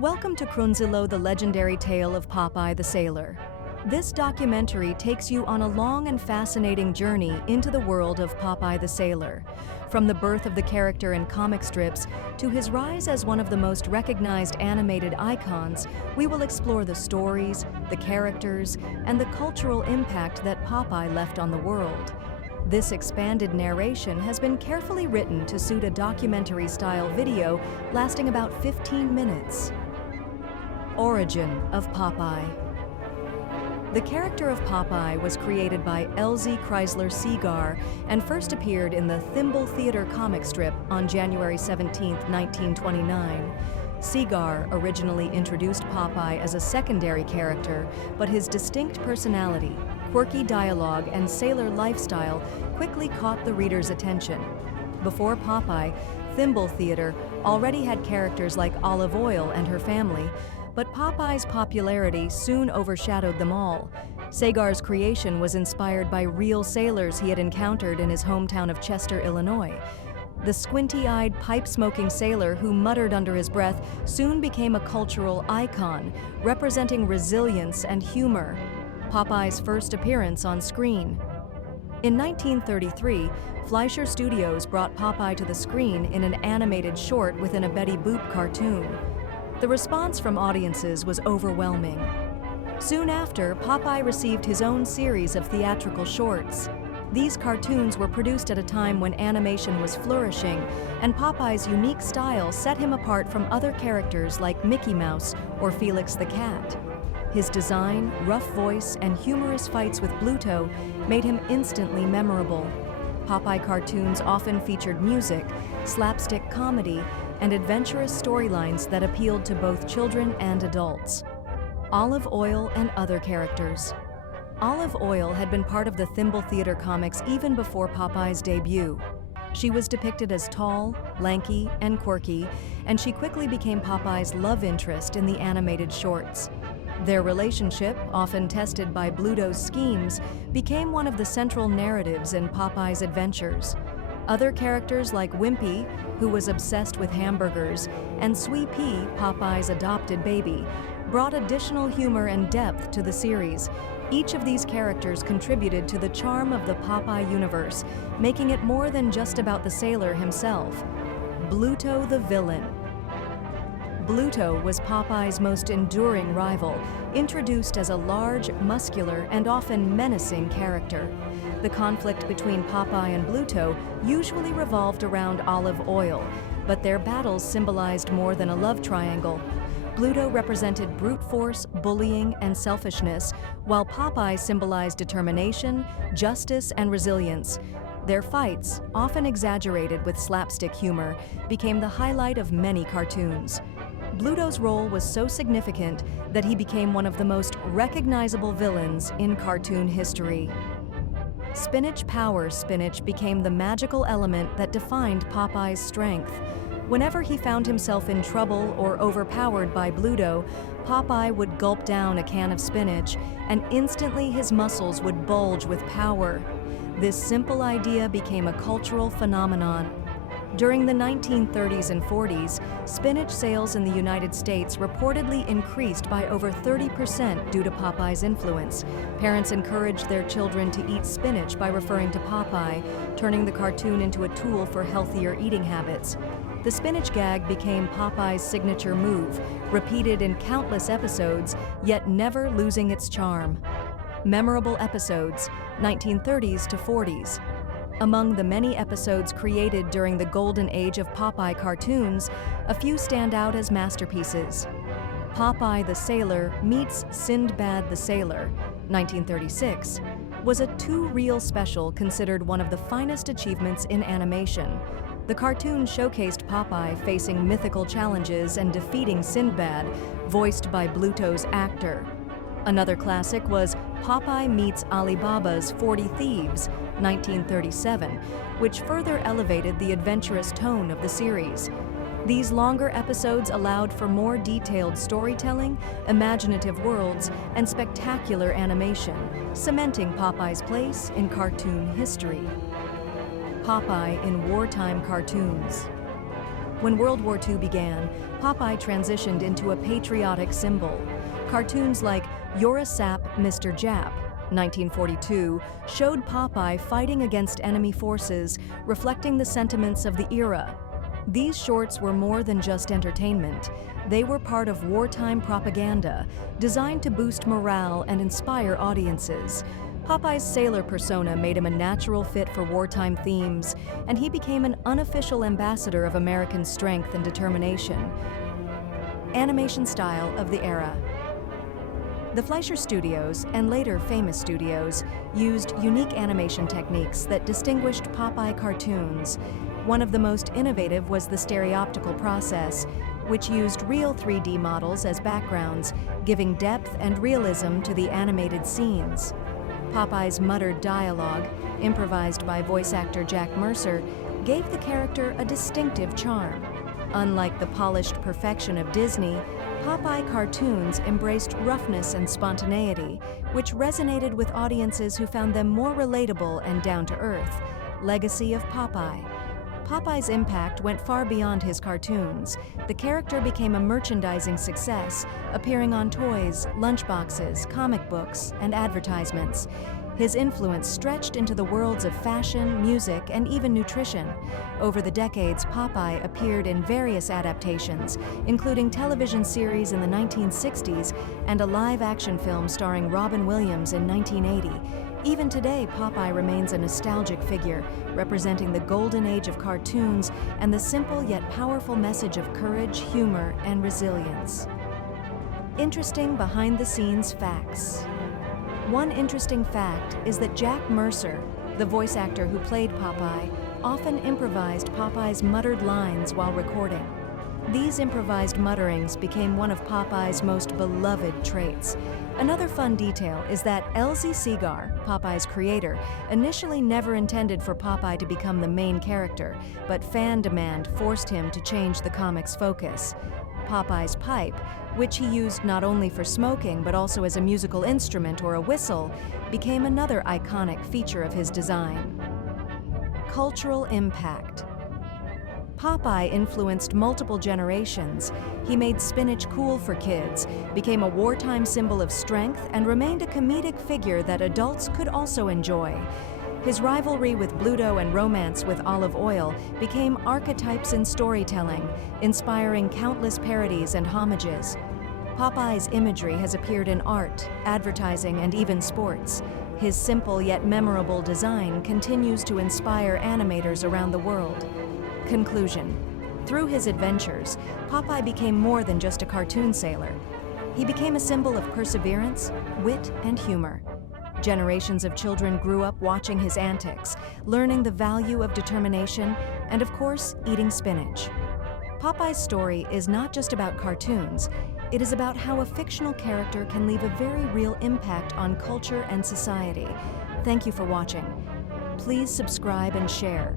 Welcome to Crunzilo, the legendary tale of Popeye the Sailor. This documentary takes you on a long and fascinating journey into the world of Popeye the Sailor. From the birth of the character in comic strips to his rise as one of the most recognized animated icons, we will explore the stories, the characters, and the cultural impact that Popeye left on the world. This expanded narration has been carefully written to suit a documentary-style video lasting about 15 minutes. Origin of Popeye. The character of Popeye was created by L.Z. Chrysler Segar and first appeared in the Thimble Theatre comic strip on January 17, 1929. Segar originally introduced Popeye as a secondary character, but his distinct personality, quirky dialogue, and sailor lifestyle quickly caught the reader's attention. Before Popeye, Thimble Theatre already had characters like Olive Oyl and her family, but Popeye's popularity soon overshadowed them all. Segar's creation was inspired by real sailors he had encountered in his hometown of Chester, Illinois. The squinty-eyed, pipe-smoking sailor who muttered under his breath soon became a cultural icon, representing resilience and humor. Popeye's first appearance on screen. In 1933, Fleischer Studios brought Popeye to the screen in an animated short within a Betty Boop cartoon. The response from audiences was overwhelming. Soon after, Popeye received his own series of theatrical shorts. These cartoons were produced at a time when animation was flourishing, and Popeye's unique style set him apart from other characters like Mickey Mouse or Felix the Cat. His design, rough voice, and humorous fights with Bluto made him instantly memorable. Popeye cartoons often featured music, slapstick comedy, and adventurous storylines that appealed to both children and adults. Olive Oyl and other characters. Olive Oyl had been part of the Thimble Theatre comics even before Popeye's debut. She was depicted as tall, lanky, and quirky, and she quickly became Popeye's love interest in the animated shorts. Their relationship, often tested by Bluto's schemes, became one of the central narratives in Popeye's adventures. Other characters like Wimpy, who was obsessed with hamburgers, and Swee'Pea, Popeye's adopted baby, brought additional humor and depth to the series. Each of these characters contributed to the charm of the Popeye universe, making it more than just about the sailor himself. Bluto the villain. Bluto was Popeye's most enduring rival, introduced as a large, muscular, and often menacing character. The conflict between Popeye and Bluto usually revolved around Olive Oyl, but their battles symbolized more than a love triangle. Bluto represented brute force, bullying, and selfishness, while Popeye symbolized determination, justice, and resilience. Their fights, often exaggerated with slapstick humor, became the highlight of many cartoons. Bluto's role was so significant that he became one of the most recognizable villains in cartoon history. Spinach Power Spinach became the magical element that defined Popeye's strength. Whenever he found himself in trouble or overpowered by Bluto, Popeye would gulp down a can of spinach, and instantly his muscles would bulge with power. This simple idea became a cultural phenomenon. During the 1930s and 40s, spinach sales in the United States reportedly increased by over 30% due to Popeye's influence. Parents encouraged their children to eat spinach by referring to Popeye, turning the cartoon into a tool for healthier eating habits. The spinach gag became Popeye's signature move, repeated in countless episodes, yet never losing its charm. Memorable episodes, 1930s to 40s. Among the many episodes created during the golden age of Popeye cartoons, a few stand out as masterpieces. Popeye the Sailor meets Sindbad the Sailor, 1936, was a two-reel special considered one of the finest achievements in animation. The cartoon showcased Popeye facing mythical challenges and defeating Sindbad, voiced by Bluto's actor. Another classic was Popeye Meets Alibaba's 40 Thieves, 1937, which further elevated the adventurous tone of the series. These longer episodes allowed for more detailed storytelling, imaginative worlds, and spectacular animation, cementing Popeye's place in cartoon history. Popeye in wartime cartoons. When World War II began, Popeye transitioned into a patriotic symbol. Cartoons like You're a Sap, Mr. Jap, 1942, showed Popeye fighting against enemy forces, reflecting the sentiments of the era. These shorts were more than just entertainment. They were part of wartime propaganda, designed to boost morale and inspire audiences. Popeye's sailor persona made him a natural fit for wartime themes, and he became an unofficial ambassador of American strength and determination. Animation style of the era. The Fleischer Studios, and later Famous Studios, used unique animation techniques that distinguished Popeye cartoons. One of the most innovative was the stereoptical process, which used real 3D models as backgrounds, giving depth and realism to the animated scenes. Popeye's muttered dialogue, improvised by voice actor Jack Mercer, gave the character a distinctive charm. Unlike the polished perfection of Disney, Popeye cartoons embraced roughness and spontaneity, which resonated with audiences who found them more relatable and down-to-earth. Legacy of Popeye. Popeye's impact went far beyond his cartoons. The character became a merchandising success, appearing on toys, lunchboxes, comic books, and advertisements. His influence stretched into the worlds of fashion, music, and even nutrition. Over the decades, Popeye appeared in various adaptations, including television series in the 1960s and a live-action film starring Robin Williams in 1980. Even today, Popeye remains a nostalgic figure, representing the golden age of cartoons and the simple yet powerful message of courage, humor, and resilience. Interesting behind-the-scenes facts. One interesting fact is that Jack Mercer, the voice actor who played Popeye, often improvised Popeye's muttered lines while recording. These improvised mutterings became one of Popeye's most beloved traits. Another fun detail is that Elzie Segar, Popeye's creator, initially never intended for Popeye to become the main character, but fan demand forced him to change the comic's focus. Popeye's pipe, which he used not only for smoking but also as a musical instrument or a whistle, became another iconic feature of his design. Cultural impact. Popeye influenced multiple generations. He made spinach cool for kids, became a wartime symbol of strength, and remained a comedic figure that adults could also enjoy. His rivalry with Bluto and romance with olive oil became archetypes in storytelling, inspiring countless parodies and homages. Popeye's imagery has appeared in art, advertising, and even sports. His simple yet memorable design continues to inspire animators around the world. Conclusion. Through his adventures, Popeye became more than just a cartoon sailor. He became a symbol of perseverance, wit, and humor. Generations of children grew up watching his antics, learning the value of determination, and of course, eating spinach. Popeye's story is not just about cartoons, it is about how a fictional character can leave a very real impact on culture and society. Thank you for watching. Please subscribe and share.